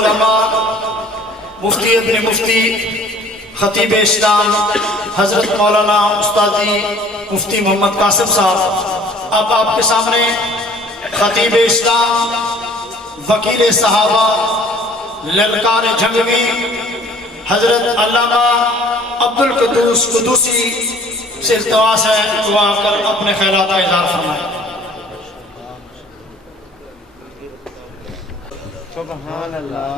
العلماء مفتی ابن مفتی خطیب اسلام حضرت مولانا استادی مفتی محمد قاسم صاحب اب آپ کے سامنے خطیب اسلام وکیل صحابہ للکار جھنگوی حضرت علامہ عبدالقدوس قدوسی سے التماس ہے دعا کر اپنے خیرات کا اظہار فرمائیں۔ سبحان اللہ۔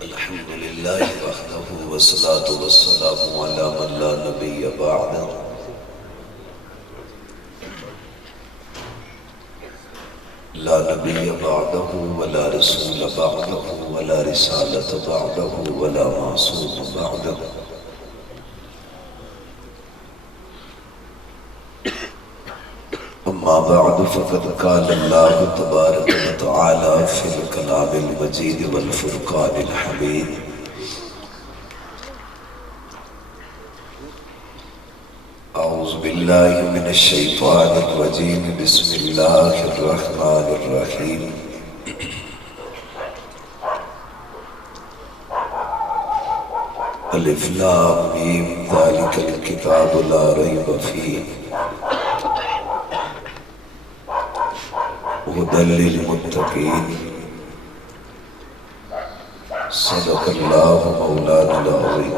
الحمد للہ وحدہ والصلاة والسلام علی من لا نبی بعدہ لا نبی بعدہ ولا رسول بعدہ ولا رسالت بعدہ ولا معصوم بعدہ اما بعد فقد قال اللہ تبارک وتعالی فی الکلام المجید والفرقان الحمید اعوذ باللہ من الشیطان الرجیم بسم اللہ الرحمن الرحیم الف لام میم ذالک الکتاب لا ریب فیہ هدى للمتقين صدق الله مولانا العظيم۔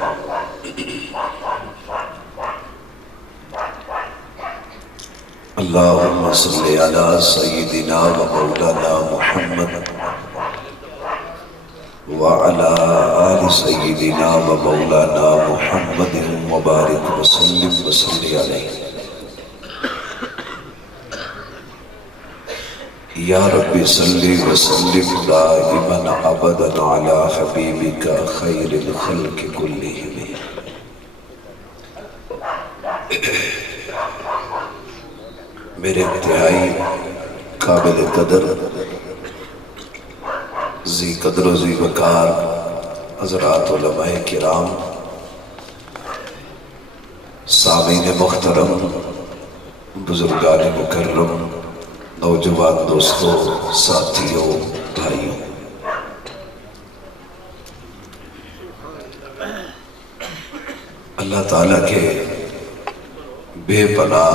اللهم صل على سيدنا ومولانا محمد وعلى آل سيدنا ومولانا محمد وبارك وسلم وصل عليه۔ یا رب صلی وسلم دائما ابدا علی حبیبک خیر الخلق کلہم۔ میرے انتہائی قابل قدر ذی قدر و ذی وقار حضرات علماء کرام، سامعین محترم، بزرگان مکرم، نوجوان دوستوں، ساتھیوں، بھائیوں، اللہ تعالیٰ کے بے پناہ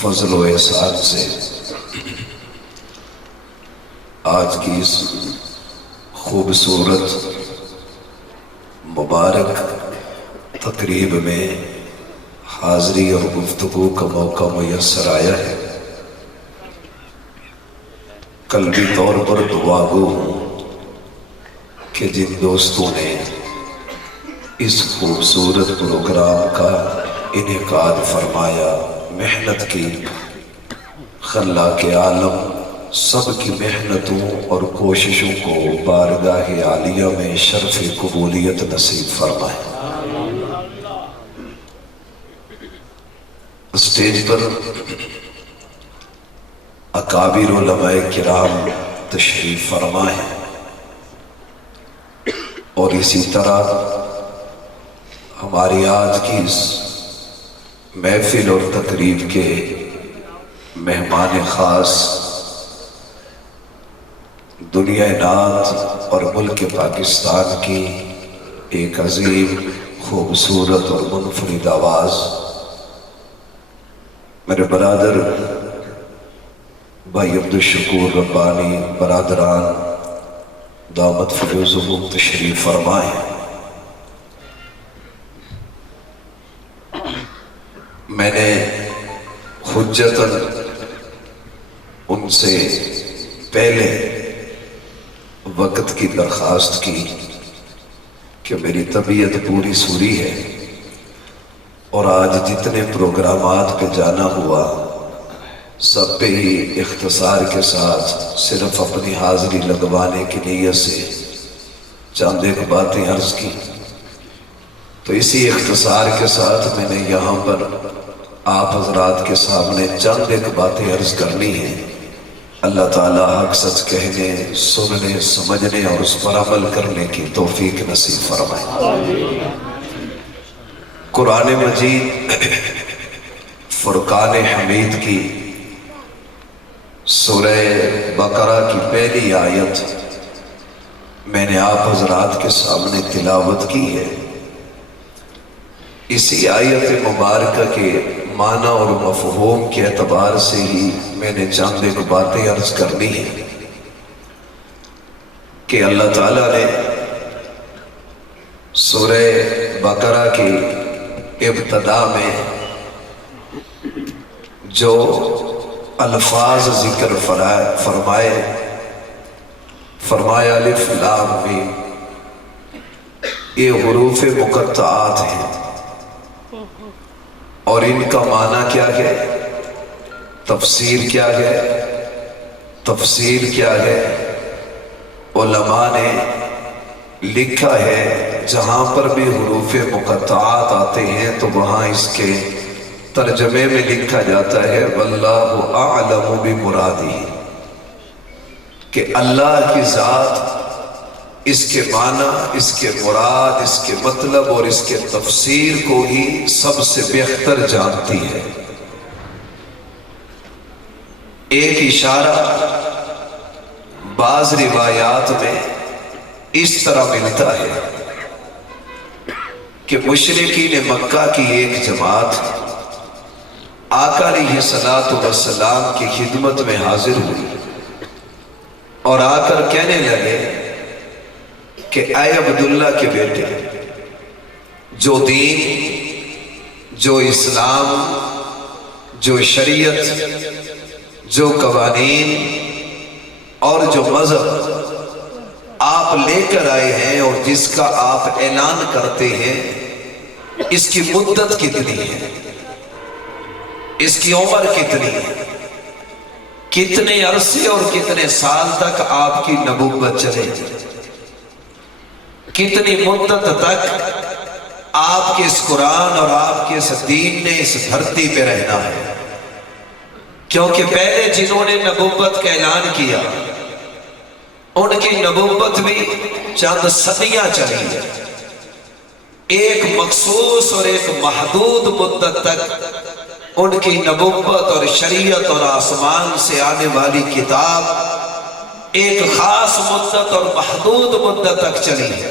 فضل و احسان سے آج کی اس خوبصورت مبارک تقریب میں حاضری اور گفتگو کا موقع میسر آیا ہے۔ قلبی طور پر دعا گو ہوں کہ جن دوستوں نے اس خوبصورت پروگرام کا انعقاد فرمایا، محنت کی، خلاق عالم سب کی محنتوں اور کوششوں کو بارگاہ عالیہ میں شرف قبولیت نصیب فرمائے۔ اسٹیج پر اکابر علماء کرام تشریف فرما ہے اور اسی طرح ہماری آج کی اس محفل اور تقریب کے مہمان خاص دنیا نعت اور ملک پاکستان کی ایک عظیم خوبصورت اور منفرد آواز، میرے برادر بھائی عبدالشکور ربانی برادران دامت فیوزہم تشریف فرمائے۔ میں نے حجتاً ان سے پہلے وقت کی درخواست کی کہ میری طبیعت پوری سوری ہے اور آج جتنے پروگرامات پہ جانا ہوا سب پہ ہی اختصار کے ساتھ صرف اپنی حاضری لگوانے کی نیت سے چند ایک باتیں عرض کی، تو اسی اختصار کے ساتھ میں نے یہاں پر آپ حضرات کے سامنے چند ایک باتیں عرض کرنی ہیں۔ اللہ تعالیٰ حق سچ کہنے، سننے، سمجھنے اور اس پر عمل کرنے کی توفیق نصیب فرمائے۔ قرآن مجید فرقان حمید کی سورہ بقرہ کی پہلی آیت میں نے آپ حضرات کے سامنے تلاوت کی ہے۔ اسی آیت مبارکہ کے معنی اور مفہوم کے اعتبار سے ہی میں نے چند ایک باتیں عرض کرنی ہیں کہ اللہ تعالیٰ نے سورہ بقرہ کی ابتدا میں جو الفاظ ذکر فرمایا الف لام میم، یہ حروف مقطعات ہیں اور ان کا معنی کیا ہے، تفسیر کیا ہے، تفسیر کیا ہے۔ علماء نے لکھا ہے جہاں پر بھی حروف مقطعات آتے ہیں تو وہاں اس کے ترجمے میں لکھا جاتا ہے واللہ اعلم بمرادہ، کہ اللہ کی ذات اس کے معنی، اس کے مراد، اس کے مطلب اور اس کے تفسیر کو ہی سب سے بہتر جانتی ہے۔ ایک اشارہ بعض روایات میں اس طرح ملتا ہے کہ مشرکین مکہ کی ایک جماعت آقا علیہ السلام کی خدمت میں حاضر ہوئی اور آ کر کہنے لگے کہ اے عبداللہ کے بیٹے، جو دین، جو اسلام، جو شریعت، جو قوانین اور جو مذہب آپ لے کر آئے ہیں اور جس کا آپ اعلان کرتے ہیں، اس کی مدت کتنی ہے، اس کی عمر کتنی ہے، کتنے عرصے اور کتنے سال تک آپ کی نبوت چلے گی، کتنی مدت تک آپ کے اس قرآن اور آپ کے اس دین نے اس دھرتی پہ رہنا ہے۔ کیونکہ پہلے جنہوں نے نبوت کا اعلان کیا ان کی نبوت بھی چند صدیاں چلی ہے، ایک مخصوص اور ایک محدود مدت تک ان کی نبوت اور شریعت اور آسمان سے آنے والی کتاب ایک خاص مدت اور محدود مدت تک چلی ہے۔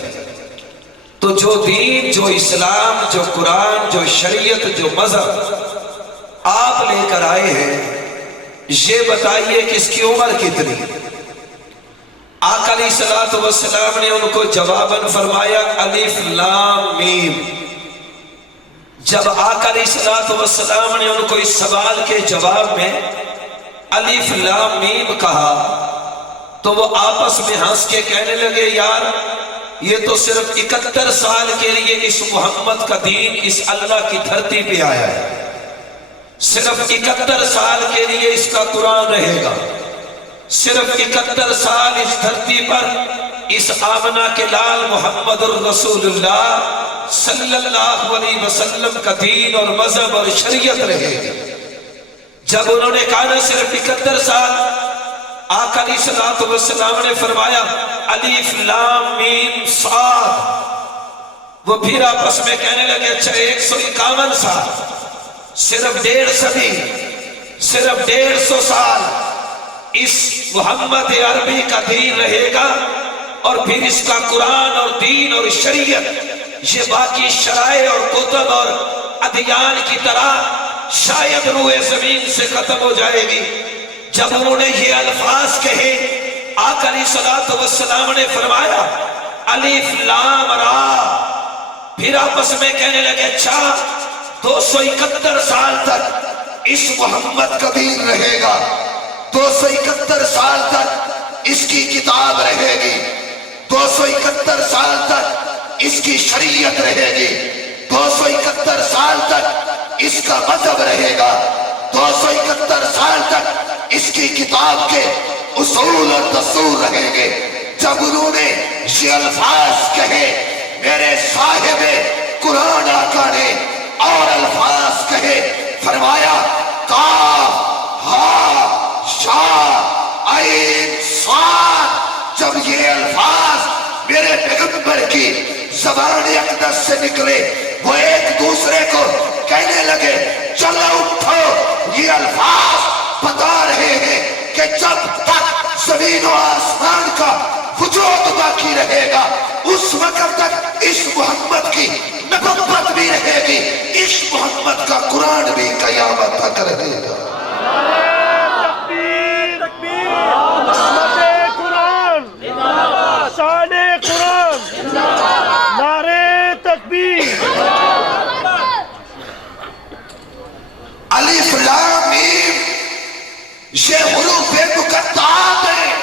تو جو دین، جو اسلام، جو قرآن، جو شریعت، جو مذہب آپ لے کر آئے ہیں، یہ بتائیے کہ اس کی عمر کتنی ہے۔ آقا علیہ السلام نے ان کو جواباً فرمایا الف لام میم۔ جب آقا علیہ السلام نے ان کو اس سوال کے جواب میں الف لام میم کہا تو وہ آپس میں ہنس کے کہنے لگے یار یہ تو صرف 71 سال کے لیے اس محمد کا دین اس اللہ کی دھرتی پہ آیا ہے، صرف 71 سال کے لیے اس کا قرآن رہے گا، صرف 71 سال اس دھرتی پر اس آمنہ کے لال محمد الرسول اللہ صلی اللہ علیہ وسلم کا دین اور مذہب اور شریعت رہے گی۔ جب انہوں نے کہا نا صرف 71 سال، آقا علیہ السلام نے فرمایا الف لام میم صاد۔ وہ پھر آپس میں کہنے لگے اچھا 151 سال، صرف 1.5 صدی، صرف 150 سال اس محمد عربی کا دین رہے گا، اور پھر اس کا قرآن اور دین اور شریعت یہ باقی شرائع اور کتب اور ادیان کی طرح شاید روح زمین سے ختم ہو جائے گی۔ جب انہوں نے یہ الفاظ کہے آقا علیہ السلام نے فرمایا الف لام را، پھر آپس میں کہنے لگے اچھا 271 سال تک اس محمد کا دین رہے گا، 271 سال تک اس کی کتاب رہے گی، 271 سال تک اس کی شریعت رہے گی، 271 سال تک اس کا مذہب رہے گا، 271 سال تک اس کی کتاب کے اصول اور دستور رہیں گے۔ جب انہوں نے یہ الفاظ کہے میرے صاحب قرآن آقا نے اور الفاظ کہے، فرمایا کاف ہا شا عین صاد۔ جب یہ الفاظ میرے پیغمبر کی زبان اقدس سے نکلے وہ ایک دوسرے کو کہنے لگے چلو اٹھو، یہ الفاظ بتا رہے ہیں کہ جب تک زمین و آسمان کا وجود باقی رہے گا اس وقت تک اس محمد کی نبوت بھی رہے گی، اس محمد کا قرآن بھی قیامت تک رہے گا۔ الف لام میم یہ حروف مقطعات ہیں۔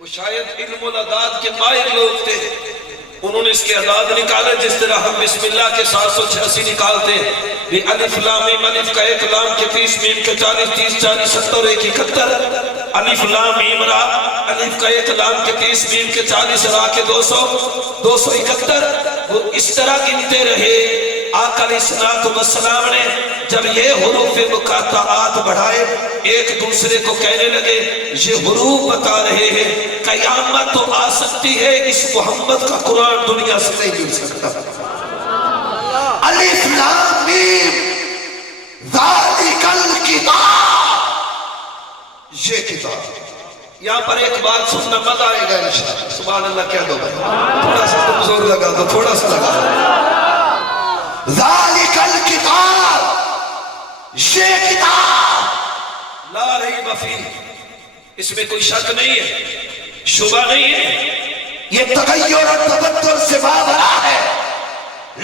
وہ شاید علم العداد کے ماہر لوگ تھے، انہوں نے اس کے اعداد نکالے جس طرح ہم بسم اللہ کے 786 نکالتے بھی الف لام میم، الف کا ایک لام کے 30، میم کے 40، 30 40 70 1 71، الف لام میم را، الف کا ایک لام کے 30، میم کے 40، را کے 200 271۔ وہ اس طرح گنتے رہے۔ آقا علیہ السلام نے جب یہ حروف مقطعات بڑھائے ایک دوسرے کو کہنے لگے یہ حروف بتا رہے ہیں قیامت تو آ سکتی ہے، اس محمد کا قرآن دنیا سے نہیں مل سکتا۔ الف لام میم ذالک الکتاب، یہ کتاب۔ یہاں پر ایک بات سننا مزہ آئے گا انشاءاللہ۔ سبحان اللہ کہہ دو بھائی، تھوڑا سا تم زور لگا دو، تھوڑا سا لگا دو۔ ذالک الکتاب، یہ کتاب لا ریب فیہ، اس میں کوئی شک نہیں ہے، شبہ نہیں ہے، یہ تغیر اور تبدل سے بابرا ہے۔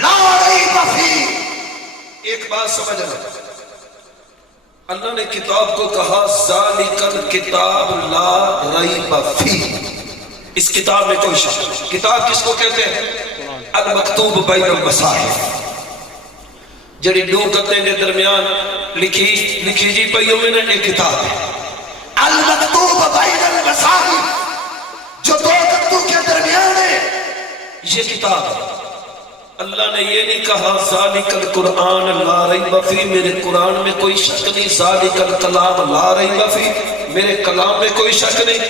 لا ریب فیہ، ایک بات سمجھنا، اللہ نے کتاب کو کہا ذالک الکتاب لا ریب فیہ، اس کتاب میں کوئی شک نہیں۔ کتاب کس کو کہتے ہیں؟ المکتوب بین المصاحف، جڑی دو گدے کے درمیان لکھی جی پئی ہوئے نے، ایک کتاب ہے المکتوب بین المصاحف، جو دو گدوں کے درمیان ہے، یہ کتاب ہے۔ اللہ نے یہ نہیں کہا ذالک القرآن لا ریب فیہ، میرے قرآن میں کوئی شک نہیں، ذالک الکلام لا ریب فیہ، میرے کلام میں کوئی شک نہیں۔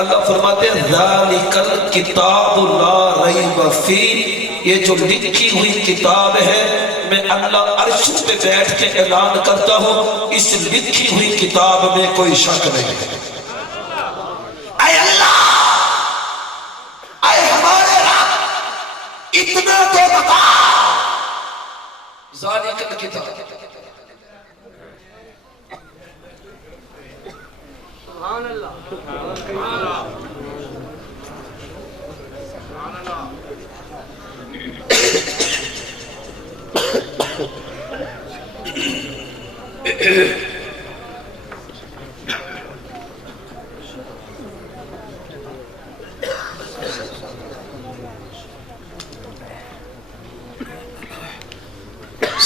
اللہ فرماتے ہیں ذالک الکتاب لا ریب فیہ، یہ جو لکھی ہوئی کتاب ہے میں اللہ عرش پہ بیٹھ کے اعلان کرتا ہوں اس لکھی ہوئی کتاب میں کوئی شک نہیں ہے۔ اے اللہ، اے ہمارے رب، اتنا تو بتا۔ ذالک الکتاب، سبحان اللہ،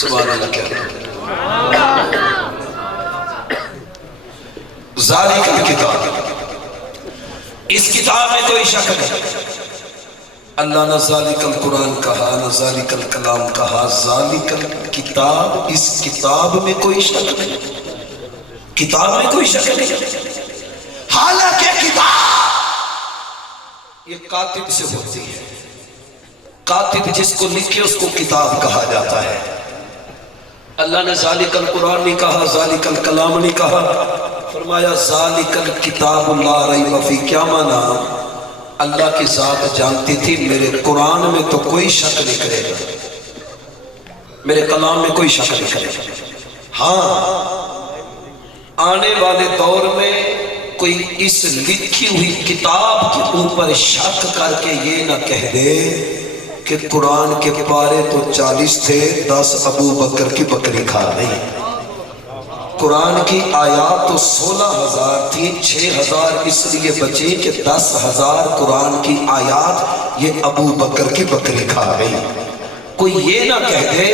سبحان اللہ کہہ رہا ذالک الکتاب، اس کتاب میں کوئی شک نہیں۔ اللہ نہ ذالک القرآن کہا نہ ذالک الکلام کہا، ذالک الکتاب، اس کتاب میں کوئی شک نہیں، کتاب میں کوئی شک نہیں۔ حالانکہ کتاب یہ کاتب سے ہوتی ہے، کاتب جس کو لکھے اس کو کتاب کہا جاتا ہے۔ اللہ نے ذالک القرآن نہیں کہا، ذالک الکلام نہیں کہا، فرمایا ذالک الکتاب لا ریب فیہ۔ کیا مانا؟ اللہ کی ذات جانتی تھی میرے قرآن میں تو کوئی شک نہیں کرے گا، میرے کلام میں کوئی شک نہیں کرے گا۔ ہاں آنے والے دور میں کوئی اس لکھی ہوئی کتاب کے اوپر شک کر کے یہ نہ کہہ دے کہ قرآن کے پارے تو 40 تھے، 10 ابو بکر کی بکری کھا گئی۔ قرآن کی آیات تو 16,000 تھی، 6,000 اس لیے بچی کہ 10,000 قرآن کی آیات یہ ابو بکر کی بکری کھا گئی۔ کوئی یہ نہ کہہ دے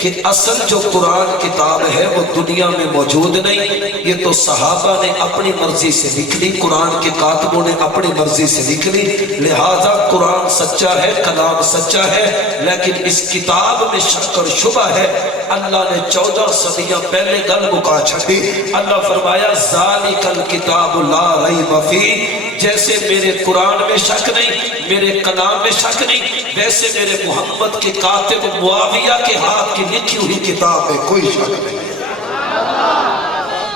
کہ اصل جو قرآن کتاب ہے وہ دنیا میں موجود نہیں، یہ تو صحابہ نے اپنی مرضی سے لکھ لی، قرآن کے کاتبوں نے اپنی مرضی سے لکھ لی، لہذا قرآن سچا ہے، کلام سچا ہے، لیکن اس کتاب میں شک اور شبہ ہے۔ اللہ نے 14 صدیاں پہلے گل مکا چھڑی۔ اللہ فرمایا ذالک الکتاب لا ریب فیہ، جیسے میرے قرآن میں شک نہیں، میرے کلام میں شک نہیں، ویسے میرے محمد کے کاتب معاویہ کے ہاتھ کی لکھی ہوئی کتاب میں کوئی شک نہیں۔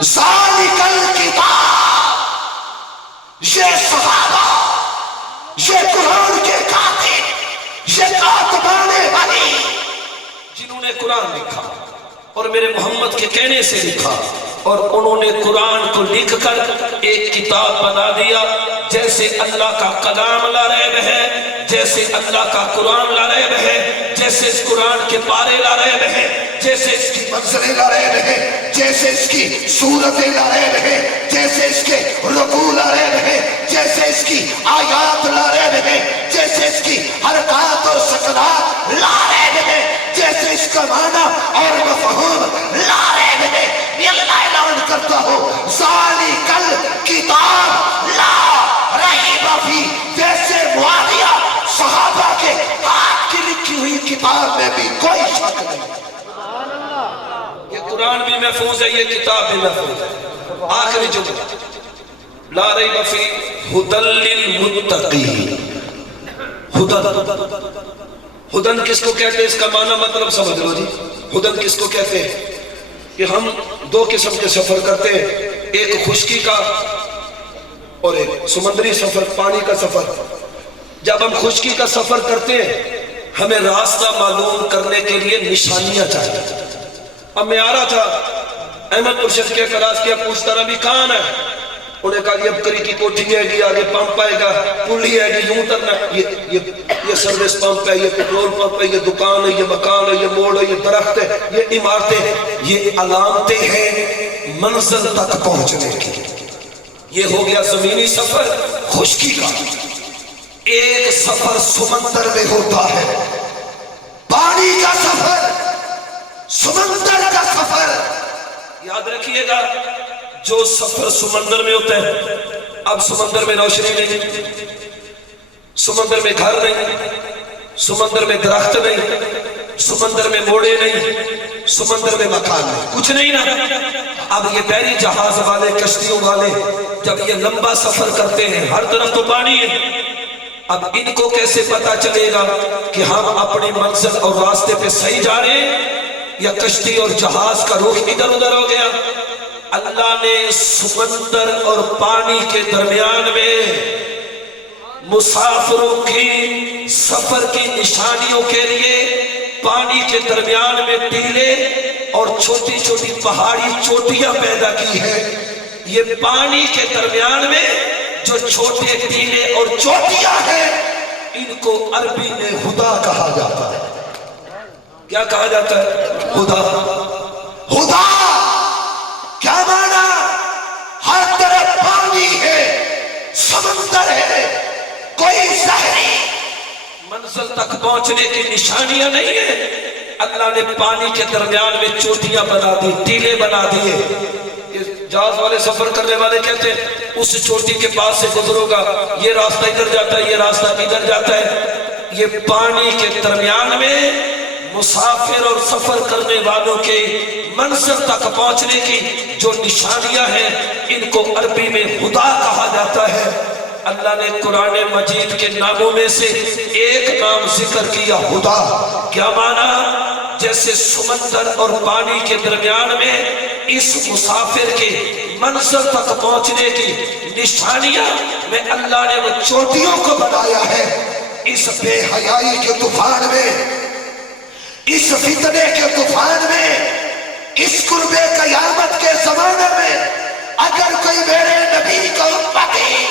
ذالک الکتاب یہ صحابہ، یہ قرآن کے کاتب، یہ کاتبان وحی جنہوں نے قرآن لکھا اور میرے محمد کے کہنے سے لکھا، اور انہوں نے قرآن کو لکھ کر ایک کتاب بنا دیا، جیسے اللہ کا کلام لا ریب ہے، جیسے اللہ کا قرآن لا ریب ہے، جیسے اس قرآن کے پارے لا ریب ہے، جیسے اس کی منزلیں لا ریب ہے، جیسے اس کی صورتیں لا ریب ہے، جیسے اس کے رکوع لا ریب ہے، جیسے اس کی آیات لا ریب ہے، جیسے اس کی حرکات اور سکنات لا ریب ہے، جیسے اس کا معنی اور مفہوم لا ریب ہے۔ یہ اللہ اعلان کرتا ہو ذالک الکتاب لا ریب فیہ، جیسے معاویہ صحابہ کے ہاتھ کی لکھی ہوئی کتاب میں بھی کوئی شک نہیں۔ یہ قرآن بھی محفوظ ہے، یہ کتاب بھی محفوظ ہے۔ آخری جملہ لا ریب فیہ ھدی للمتقین۔ ہدن کس کو کہتے ہیں؟ اس کا معنی مطلب سمجھ لو جی۔ ہدن کس کو کہتے ہیں؟ کہ ہم دو قسم کے سفر کرتے ہیں، ایک خشکی کا اور ایک سمندری سفر، پانی کا سفر۔ جب ہم خشکی کا سفر کرتے ہیں ہمیں راستہ معلوم کرنے کے لیے نشانیاں چاہیے۔ اب میں آ رہا تھا، احمد پرشد کے کلاس کیا پوچھتا رہا بھی کہاں ہے؟ انہیں کہا یہ بکری کی کوٹھی ہے گی، آگے پمپ آئے گا، پلی ہے گی، یوں ترنا، یہ سروس پمپ ہے، یہ پیٹرول پمپ ہے، یہ دکان ہے، یہ مکان ہے، یہ موڑ ہے، یہ درخت ہے، یہ عمارتیں ہیں، یہ علامتیں ہیں منزل تک پہنچنے کی۔ یہ ہو گیا زمینی سفر خشکی کا۔ ایک سفر سمندر میں ہوتا ہے، پانی کا سفر، سمندر کا سفر۔ یاد رکھیے گا جو سفر سمندر میں ہوتا ہے، اب سمندر میں روشنی نہیں، سمندر میں گھر نہیں، سمندر میں درخت نہیں، سمندر میں موڑے نہیں، سمندر میں مکان نہیں، کچھ نہیں نا۔ اب یہ بحری جہاز والے، کشتیوں والے جب یہ لمبا سفر کرتے ہیں ہر طرف تو پانی ہے، اب ان کو کیسے پتا چلے گا کہ ہم اپنی منزل اور راستے پہ صحیح جا رہے ہیں یا کشتی اور جہاز کا رخ ادھر ادھر ہو گیا؟ اللہ نے سمندر اور پانی کے درمیان میں مسافروں کی سفر کی نشانیوں کے لیے پانی کے درمیان میں ٹیلے اور چھوٹی چھوٹی پہاڑی چوٹیاں پیدا کی ہیں۔ یہ پانی کے درمیان میں جو چھوٹے ٹیلے اور چوٹیاں ہیں ان کو عربی میں ہدا کہا جاتا ہے۔ کیا کہا جاتا ہے؟ ہدا۔ ہدا کیا معنی؟ ہر طرف پانی ہے، سمندر ہے، کوئی زہری منزل تک پہنچنے کی نشانیاں نہیں ہیں۔ اللہ نے پانی کے درمیان میں چوٹیاں بنا دی، ٹیلے بنا دیے۔ جہاز والے سفر کرنے والے کہتے ہیں اس چوٹی کے پاس سے گزرو گا، یہ راستہ ادھر جاتا ہے، یہ راستہ ادھر جاتا ہے۔ یہ پانی کے درمیان میں مسافر اور سفر کرنے والوں کے منزل تک پہنچنے کی جو نشانیاں ہیں ان کو عربی میں ہدا کہا جاتا ہے۔ اللہ نے قرآن مجید کے ناموں میں سے ایک نام ذکر کیا، ہدا۔ کیا معنی؟ جیسے سمندر اور پانی کے درمیان میں اس مسافر کے منزل تک پہنچنے کی نشانیاں میں اللہ نے وہ چوٹیوں کو بنایا ہے۔ اس بے حیائی کے طوفان میں، اس فتنے کے طوفان میں، اس قرب قیامت کے زمانے میں اگر کوئی میرے نبی کا امتی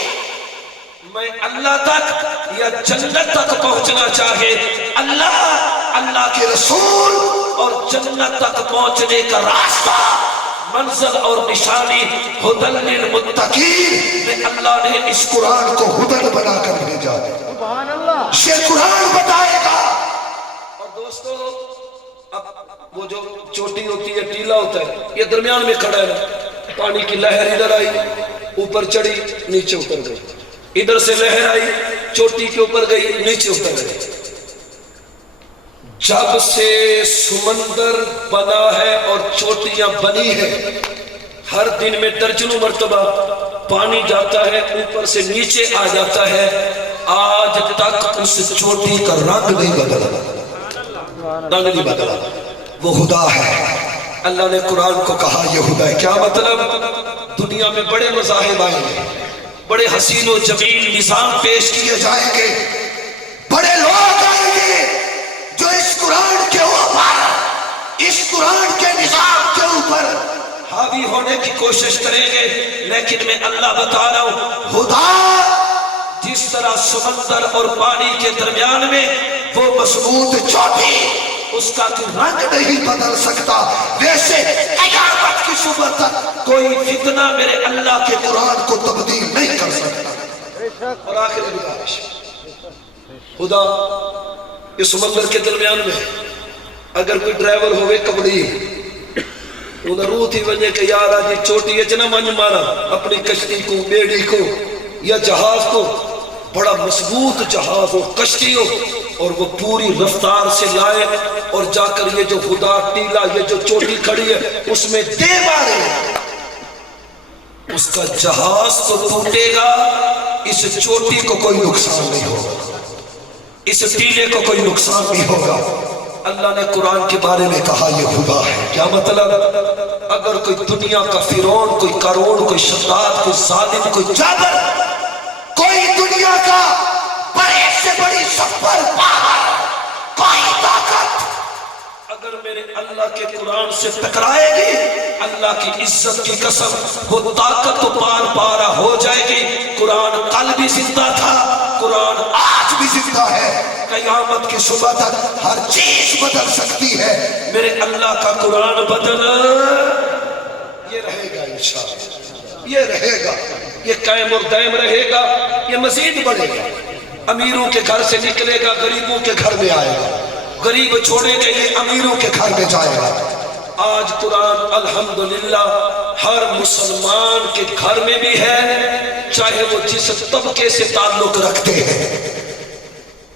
میں اللہ تک یا جنت تک پہنچنا چاہے، اللہ کے رسول اور جنت تک پہنچنے کا راستہ، منزل اور نشانی ہدی للمتقین میں اللہ نے اس قرآن کو ہدی بنا کر بھیجا ہے۔ یہ قرآن بتائے گا۔ اور دوستو اب وہ جو چوٹی ہوتی ہے، ٹیلا ہوتا ہے، یہ درمیان میں کھڑا ہے، پانی کی لہر ادھر آئی، اوپر چڑھی، نیچے اتر گئی، ادھر سے لہر آئی، چوٹی کے اوپر گئی، نیچے اتر گئی۔ جب سے سمندر بنا ہے اور چوٹیاں بنی ہیں، ہر دن میں درجنوں مرتبہ پانی جاتا ہے، اوپر سے نیچے آ جاتا ہے، آج تک اس چوٹی کا رنگ نہیں بدلا، رنگ نہیں بدلا۔ وہ خدا ہے۔ اللہ نے قرآن کو کہا یہ خدا ہے۔ کیا مطلب؟ دنیا میں بڑے مذاہب آئے ہیں، بڑے حسین و جمیل نظام پیش کیے جائیں گے، بڑے لوگ آئیں گے جو اس قرآن کے اوپر، اس قرآن کے نظام کے اوپر حاوی ہونے کی کوشش کریں گے، لیکن میں اللہ بتا رہا ہوں خدا جس طرح سمندر اور پانی کے درمیان میں وہ مضبوط چوٹی اس کا رنگ نہیں بدل سکتا، ویسے قیامت کی صبح تک کوئی فتنہ میرے اللہ کے قرآن کو تبدیل نہیں کر سکتا۔ اور آخر گزارش، خدا اس سمندر کے درمیان میں اگر کوئی ڈرائیور ہوئے کبڑی انہیں روح تھی وجہ کہ یار آج چوٹی اچنا منج مارا اپنی کشتی کو، بیڑی کو یا جہاز کو، بڑا مضبوط جہاز ہو، کشتی ہو، اور وہ پوری رفتار سے لائے اور جا کر یہ جو خدا ٹیلا، یہ جو چوٹی کھڑی ہے اس میں دے مارے، اس کا جہاز تو ٹوٹے گا، اس چوٹی کو کوئی نقصان نہیں ہوگا، اس ٹیلے کو کوئی نقصان نہیں ہوگا۔ اللہ نے قرآن کے بارے میں کہا یہ خدا ہے، کیا مطلب؟ اگر کوئی دنیا کا فرعون، کوئی قارون، کوئی شداد، کوئی ظالم، کوئی جابر، کوئی دنیا کا بڑے سے بڑی سپر پاور، کوئی طاقت اگر میرے اللہ کے قرآن سے ٹکرائے گی، اللہ کی عزت کی قسم وہ طاقت تو پار پارا ہو جائے گی۔ قرآن کل بھی زندہ تھا، قرآن آج بھی زندہ ہے، قیامت کی صبح تک ہر چیز بدل سکتی ہے، میرے اللہ کا قرآن بدل یہ رہے گا انشاءاللہ، یہ رہے گا، یہ قائم اور دائم رہے گا، یہ مزید بڑھے گا، امیروں کے گھر سے نکلے گا، غریبوں کے گھر میں آئے گا، غریب چھوڑے گا یہ امیروں کے گھر میں جائے گا۔ آج قرآن الحمدللہ ہر مسلمان کے گھر میں بھی ہے، چاہے وہ جس طبقے سے تعلق رکھتے ہیں،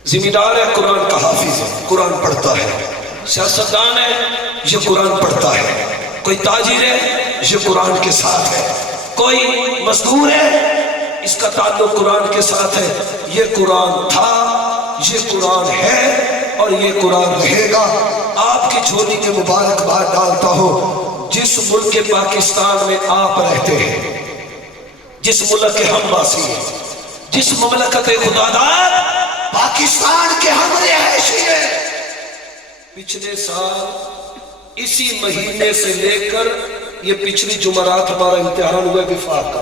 ذمہ دار ہے قرآن کا حافظ ہے، قرآن پڑھتا ہے، سیاستدان ہے یہ قرآن پڑھتا ہے، کوئی تاجر ہے یہ قرآن کے ساتھ ہے، کوئی مزدور ہے اس کا تعلق قرآن کے ساتھ ہے۔ یہ قرآن تھا، یہ قرآن ہے اور یہ قرآن رہے گا۔ آپ کی جھولی میں مبارکباد ڈالتا ہوں، جس ملک پاکستان میں آپ رہتے ہیں، جس ملک کے ہم واسی ہیں، جس مملکت خداداد پاکستان کے ہم رہائشی ہیں، پچھلے سال اسی مہینے سے لے کر یہ پچھلی جمعرات ہمارا امتحان ہوا وفاق کا،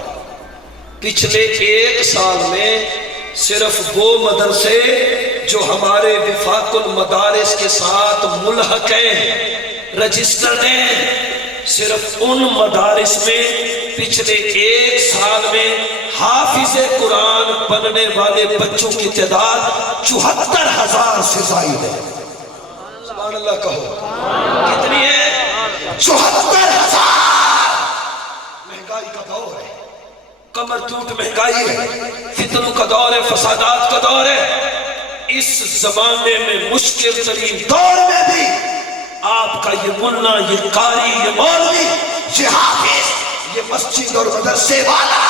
پچھلے ایک سال میں صرف وہ مدرسے جو ہمارے وفاق المدارس کے ساتھ ملحق ہیں، رجسٹرڈ ہیں، صرف ان مدارس میں پچھلے ایک سال میں حافظ قرآن بننے والے بچوں کی تعداد 74,000 سے زائد ہے۔ سبحان اللہ کہو، کتنی ہے؟ 74,000۔ مہنگائی کا دور ہے، کمر ٹوٹ مہنگائی ہے، فتنوں کا دور ہے، فسادات کا دور ہے۔ اس زمانے میں مشکل ترین دور میں بھی آپ کا یہ منا، یہ قاری، یہ مولوی، یہ حافظ، یہ مسجد اور مدرسے والا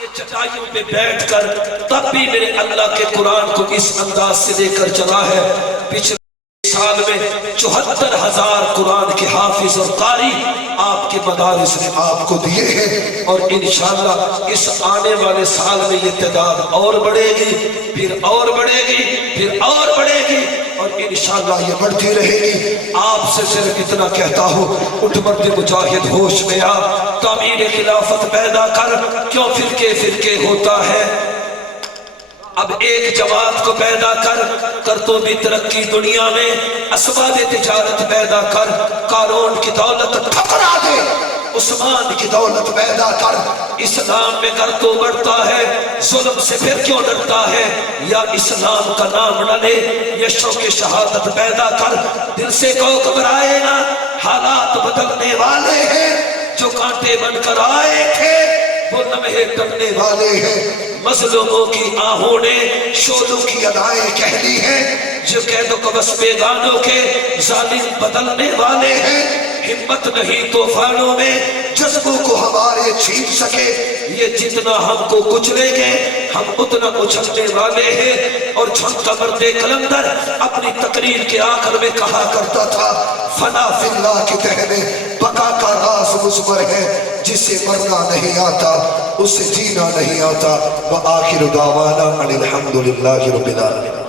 یہ چٹائیوں پہ بیٹھ کر تب بھی میرے اللہ کے قرآن کو اس انداز سے لے کر چلا ہے۔ پچھلے سال میں 74,000 قرآن کے حافظ اور قاری آپ کے مدارس نے آپ کو دیے ہیں، اور انشاءاللہ اس آنے والے سال میں یہ تعداد اور بڑھے گی، پھر اور بڑھے گی، پھر اور بڑھے گی، اور انشاءاللہ یہ بڑھتی رہے گی۔ آپ سے صرف اتنا کہتا ہوں، اٹھ مرد مجاہد ہوش میں آ، تعمیر خلافت پیدا کر، کیوں فرقے فرقے ہوتا ہے، اب ایک جماعت کو پیدا کر تو بھی ترقی دنیا میں، اسباب تجارت پیدا کر، قارون کی دولت ٹھکرا دے، عثمان کی دولت پیدا کر، اسلام میں کر تو بڑھتا ہے، ظلم سے پھر کیوں ڈرتا ہے، یا اسلام کا نام نہ لے، یہ شوق شہادت پیدا کر، دل سے کو گھبرائے نہ، حالات بدلنے والے ہیں، جو کانٹے بن کر آئے تھے وہ لمحے ٹلنے والے ہیں، مظلوموں کی آہوں نے شولوں کی ادائیں کہنی ہیں، جو قید و قبض بیگانوں کے ظالم بدلنے والے ہیں، ہمت نہیں طوفانوں میں جذبوں کو ہمارے چھین سکے، یہ جتنا ہم کو کچلیں گے ہم اتنا اچھلنے والے ہیں. اور جھنکا مرد کلندر اپنی تقریر کے آخر میں کہا کرتا تھا فنا فی اللہ کے تہ میں بقا کا راز مصور ہے. جسے مرنا نہیں آتا اسے جینا نہیں آتا. وآخر دعوانا ان الحمدللہ رب العالمین.